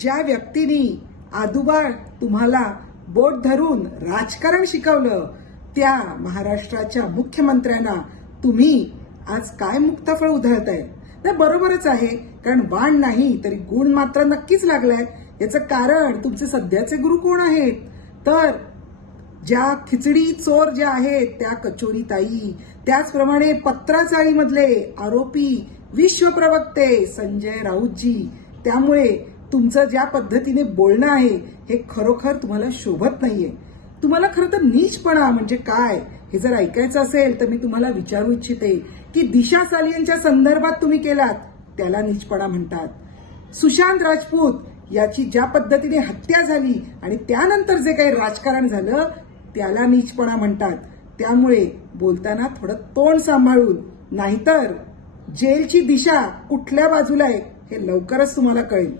ज्या व्यक्तीने आदुबाळ तुम्हाला बोट धरून राजकारण शिकवलं त्या महाराष्ट्राच्या मुख्यमंत्र्यांना तुम्ही आज काय मुक्ताफळ उधळताय? नाही, बरोबरच आहे, कारण बाण नाही तरी गुण मात्र नक्कीच लागलाय. याचं कारण तुमचे सध्याचे गुरु कोण आहेत? तर ज्या खिचडी चोर ज्या आहेत त्या कचोरी ताई, त्याचप्रमाणे पत्राचाळीमधले आरोपी विश्वप्रवक्ते संजय राऊतजी. त्यामुळे तुमचं ज्या पद्धतीने बोलणं आहे हे खरोखर तुम्हाला शोभत नाहीये. तुम्हाला खरं तर नीचपणा म्हणजे काय हे जर ऐकायचं असेल तर मी तुम्हाला विचारू इच्छिते की दिशा सालियनच्या संदर्भात तुम्ही केलात त्याला नीचपणा म्हणतात. सुशांत राजपूत याची ज्या पद्धतीने हत्या झाली आणि त्यानंतर जे काही राजकारण झालं त्याला नीचपणा म्हणतात. त्यामुळे बोलताना थोडं तोंड सांभाळून, नाहीतर जेलची दिशा कुठल्या बाजूला आहे हे लवकरच तुम्हाला कळेल.